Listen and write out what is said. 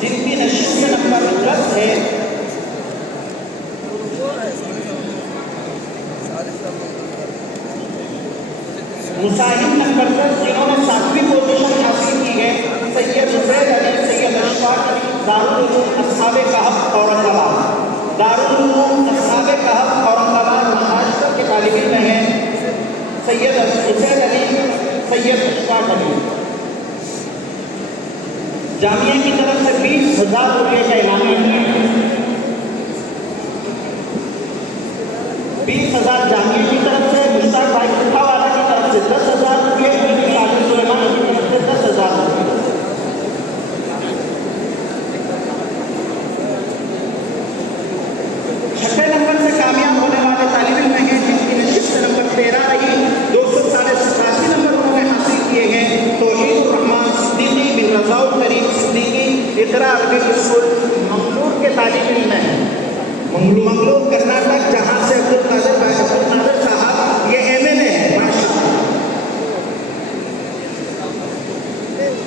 जिनकी नशिस्त नंबर 10 है। मुसाहिब नंबर 10 जिन्होंने 7वीं पोजीशन हासिल की है, सैयद हुसैन अली, सैयद अशफाक अली, दारुल उलूम अस्हाब कहफ औरंगाबाद। दारुल उलूम अस्हाब कहफ औरंगाबाद महाराष्ट्र के तालिब इल्म हैं सैयद हुसैन अली, सैयद अशफाक अली। जामिया की तरफ से 20,000 रुपये का इनाम है। 20,000 जामिया की तरफ से, मुश्ताक भाई कुठावाला की तरफ से 10,000 रुपये, शाहिद सुलेमान की तरफ से 10,000 रुपये। छठे नंबर से कामयाब होने वाले तालिब इल्म हैं जिनकी नशिस्त नंबर 13 रही, 287 नंबर उन्होंने हासिल किए हैं। तौहीदुर रहमान सिद्दीकी बिन रज़ाउल करीम सिद्दीकी, इक़रा अरबी स्कूल